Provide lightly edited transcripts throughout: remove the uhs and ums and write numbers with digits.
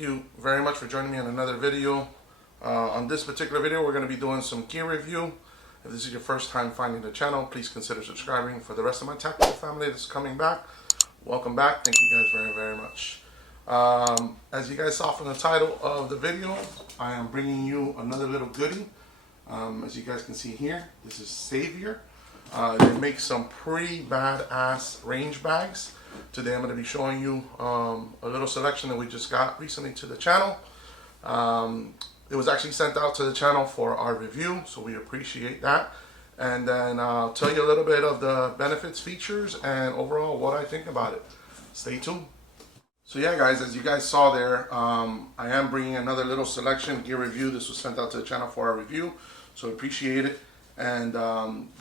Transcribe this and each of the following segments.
you very much for joining me on another video. On this particular video, we're going to be doing some gear review. If this is your first time finding the channel, please consider subscribing. For the rest of my tactical family that's coming back, welcome back. Thank you guys very, very much. As you guys saw from the title of the video, I am bringing you another little goodie. As you guys can see here, this is Savior. They make some pretty badass range bags. Today I'm going to be showing you a little selection that we just got recently to the channel. It was actually sent out to the channel for our review, so we appreciate that. And then I'll tell you a little bit of the benefits, features, and overall what I think about it. Stay tuned. So yeah guys, as you guys saw there, I am bringing another little selection gear review. This was sent out to the channel for our review, so appreciate it. And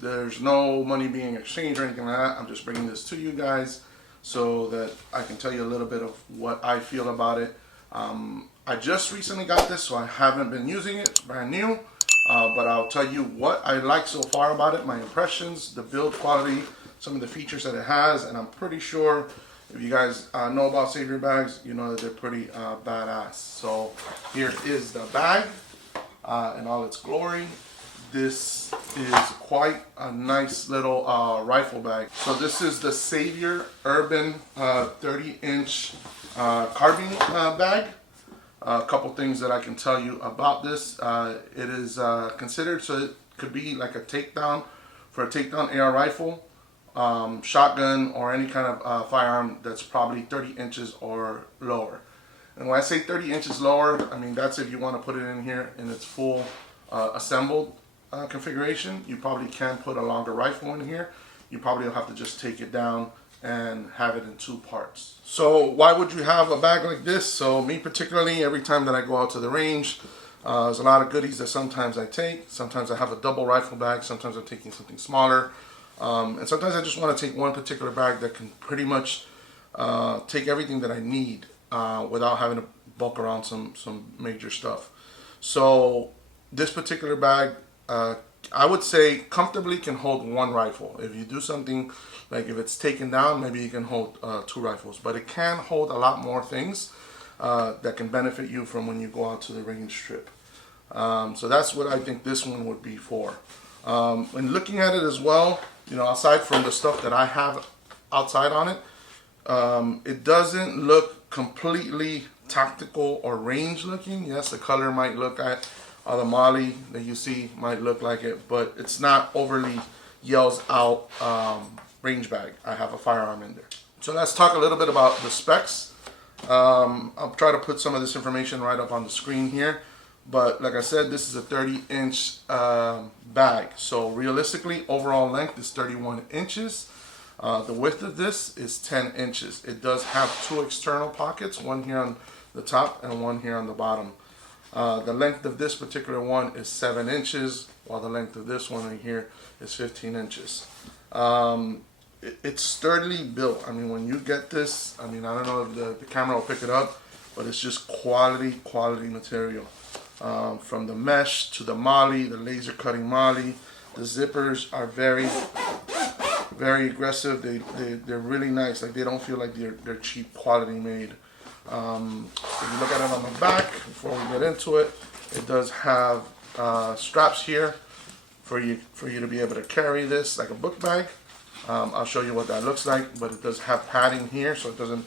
there's no money being exchanged or anything like that. I'm just bringing this to you guys so that I can tell you a little bit of what I feel about it. I just recently got this, so I haven't been using it. It's brand new, but I'll tell you what I like so far about it, my impressions, the build quality, some of the features that it has, and I'm pretty sure if you guys know about Savior bags, you know that they're pretty badass. So here is the bag in all its glory. This is quite a nice little rifle bag. So this is the Savior Urban 30-inch carbine bag. A couple things that I can tell you about this. It is considered, so it could be like a takedown for a takedown AR rifle, shotgun, or any kind of firearm that's probably 30 inches or lower. And when I say 30 inches lower, I mean that's if you want to put it in here in its full assembled configuration. You probably can put a longer rifle in here. You probably will have to just take it down and have it in two parts. So why would you have a bag like this? So me particularly, every time that I go out to the range, there's a lot of goodies that sometimes I take. Sometimes I have a double rifle bag, sometimes I'm taking something smaller, and sometimes I just want to take one particular bag that can pretty much take everything that I need without having to bulk around some major stuff. So this particular bag, I would say comfortably can hold one rifle. If you do something like if it's taken down, maybe you can hold two rifles, but it can hold a lot more things that can benefit you from when you go out to the range trip. So that's what I think this one would be for. When looking at it as well, you know, aside from the stuff that I have outside on it, it doesn't look completely tactical or range looking. Yes, the color might look at the Molly that you see might look like it, but it's not overly yells out range bag. I have a firearm in there. So let's talk a little bit about the specs. I'll try to put some of this information right up on the screen here, but like I said, this is a 30-inch bag. So realistically, overall length is 31 inches. The width of this is 10 inches. It does have two external pockets, one here on the top and one here on the bottom. The length of this particular one is 7 inches, while the length of this one right here is 15 inches. It's sturdily built. I mean, when you get this, I mean, I don't know if the camera will pick it up, but it's just quality material. From the mesh to the Molly, the laser cutting Molly, the zippers are very aggressive. They're really nice. Like, they don't feel like they're cheap quality made. If you look at it on the back, before we get into it, it does have straps here for you to be able to carry this like a book bag. I'll show you what that looks like, but it does have padding here, so it doesn't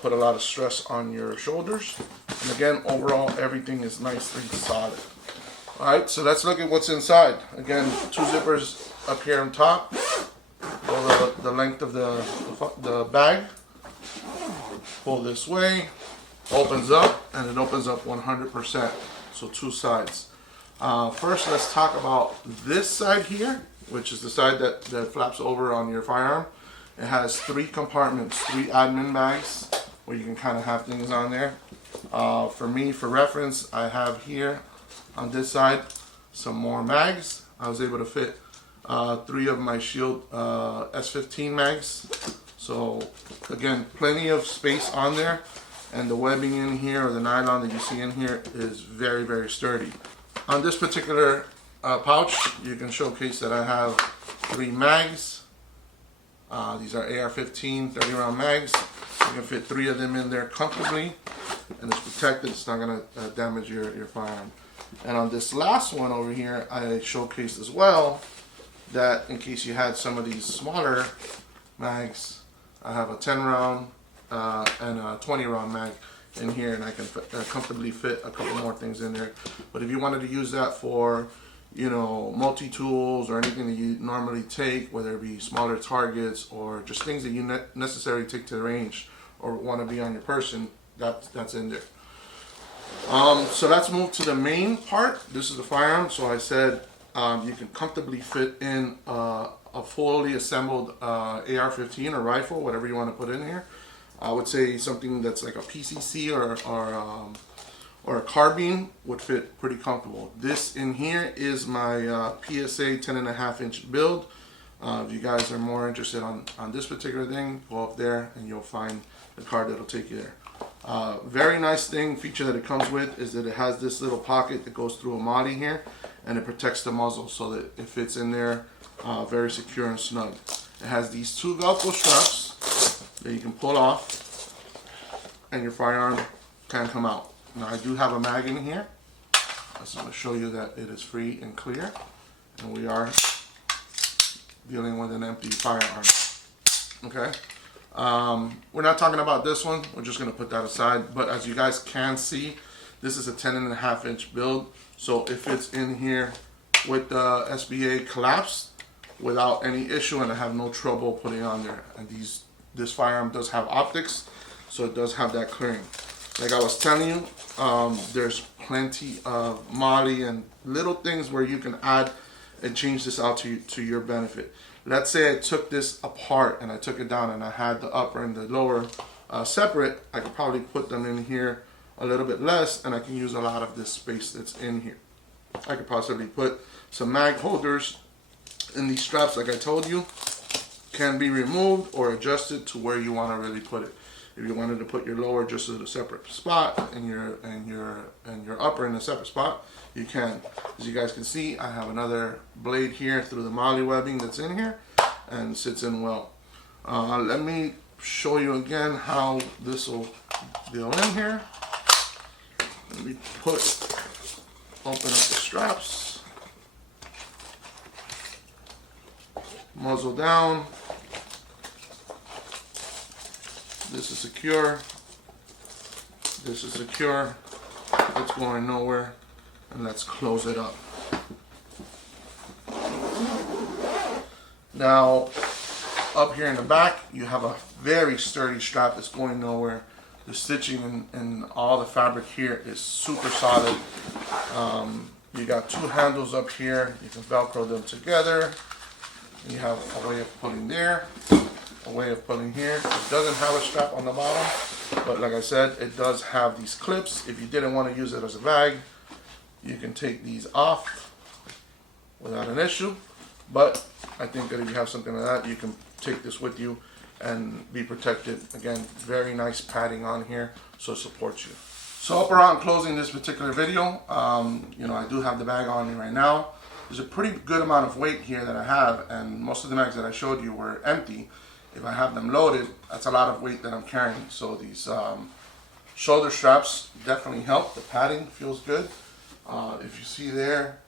put a lot of stress on your shoulders. And again, overall, everything is nicely solid. Alright, so let's look at what's inside. Again, two zippers up here on top, go the length of the bag. Pull this way, opens up, and it opens up 100%. So two sides. First, let's talk about this side here, which is the side that flaps over on your firearm. It has three compartments, three admin bags where you can kind of have things on there. For me, for reference, I have here on this side some more mags. I was able to fit 3 of my Shield S15 mags. So again, plenty of space on there, and the webbing in here, or the nylon that you see in here, is very sturdy. On this particular pouch, you can showcase that I have 3 mags. These are AR-15 30-round mags. You can fit 3 of them in there comfortably. and it's protected. It's not going to damage your firearm. And on this last one over here, I showcased as well that in case you had some of these smaller mags, I have a 10 round and a 20 round mag in here, and I can comfortably fit a couple more things in there. But if you wanted to use that for, you know, multi-tools or anything that you normally take, whether it be smaller targets or just things that you necessarily take to the range or want to be on your person, that's in there. So let's move to the main part. This is the firearm. So I said you can comfortably fit in a fully assembled AR-15 or rifle, whatever you want to put in here. I would say something that's like a PCC or a carbine would fit pretty comfortable. This in here is my PSA 10.5-inch build. If you guys are more interested on this particular thing, go up there and you'll find the card that'll take you there. Very nice feature that it comes with is that it has this little pocket that goes through a MOLLE here, and it protects the muzzle so that it fits in there very secure and snug. It has these two Velcro straps that you can pull off, and your firearm can come out. Now I do have a mag in here, so I'm going to show you that it is free and clear, and we are dealing with an empty firearm. Okay. We're not talking about this one. We're just going to put that aside. But as you guys can see, this is a 10.5-inch build, so it fits in here with the SBA collapsed without any issue, and I have no trouble putting on there. And this firearm does have optics, so it does have that clearing. Like I was telling you, there's plenty of MOLLE and little things where you can add and change this out to your benefit. Let's say I took this apart and I took it down and I had the upper and the lower separate. I could probably put them in here a little bit less, and I can use a lot of this space that's in here. I could possibly put some mag holders in these straps, like I told you, can be removed or adjusted to where you want to really put it. If you wanted to put your lower just in a separate spot and your upper in a separate spot, you can. As you guys can see, I have another blade here through the MOLLE webbing that's in here and sits in well. Let me show you again how this will go in here. Let me open up the straps, muzzle down. This is secure. This is secure. It's going nowhere. And let's close it up. Now, up here in the back, you have a very sturdy strap that's going nowhere. The stitching and all the fabric here is super solid. You got two handles up here. You can Velcro them together. You have a way of pulling there, a way of pulling here. It doesn't have a strap on the bottom, but like I said, it does have these clips. If you didn't want to use it as a bag, you can take these off without an issue. But I think that if you have something like that, you can take this with you and be protected. Again, very nice padding on here, so it supports you. So up around closing this particular video, you know, I do have the bag on me right now. There's a pretty good amount of weight here that I have, and most of the mags that I showed you were empty. If I have them loaded, that's a lot of weight that I'm carrying. So these shoulder straps definitely help. The padding feels good. If you see there,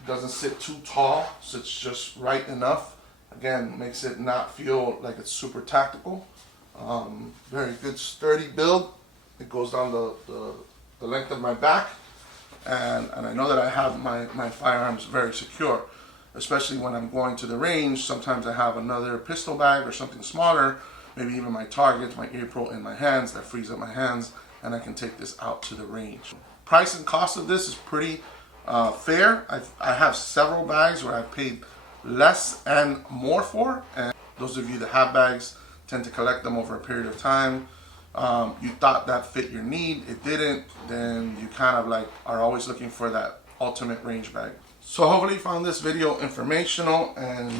it doesn't sit too tall, sits just right enough. Again, makes it not feel like it's super tactical. Very good sturdy build. It goes down the length of my back, and I know that I have my firearms very secure, especially when I'm going to the range. Sometimes I have another pistol bag or something smaller, maybe even my target, my April in my hands, that frees up my hands, and I can take this out to the range. Price and cost of this is pretty fair. I have several bags where I paid less and more for, and those of you that have bags tend to collect them over a period of time. You thought that fit your need, it didn't, then you kind of like are always looking for that ultimate range bag. So hopefully you found this video informational and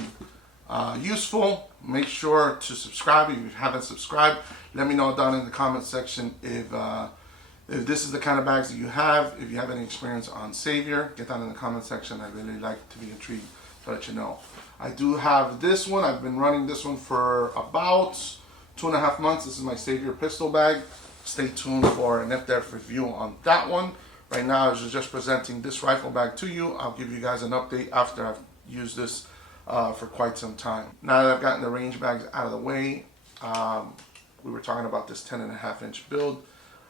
useful. Make sure to subscribe if you haven't subscribed. Let me know down in the comment section if this is the kind of bags that you have. If you have any experience on Savior, get down in the comment section. I'd really like to be intrigued to let you know. I do have this one. I've been running this one for about 2.5 months. This is my Savior pistol bag. stay tuned for an in-depth review on that one. Right now, I was just presenting this rifle bag to you. I'll give you guys an update after I've used this for quite some time. Now that I've gotten the range bags out of the way, we were talking about this 10.5-inch build.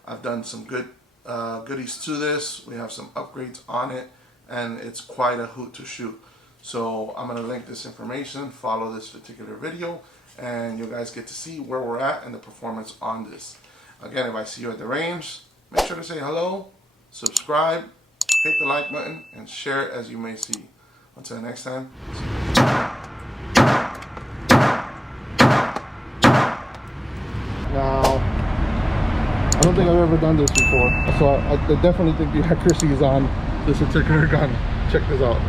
I've done some goodies to this. We have some upgrades on it, and it's quite a hoot to shoot. So I'm going to link this information, follow this particular video, and you guys get to see where we're at and the performance on this. Again, if I see you at the range, make sure to say hello, subscribe, hit the like button, and share it as you may see. Until next time. Now, I don't think I've ever done this before, so I definitely think the accuracy is on this particular gun. Check this out.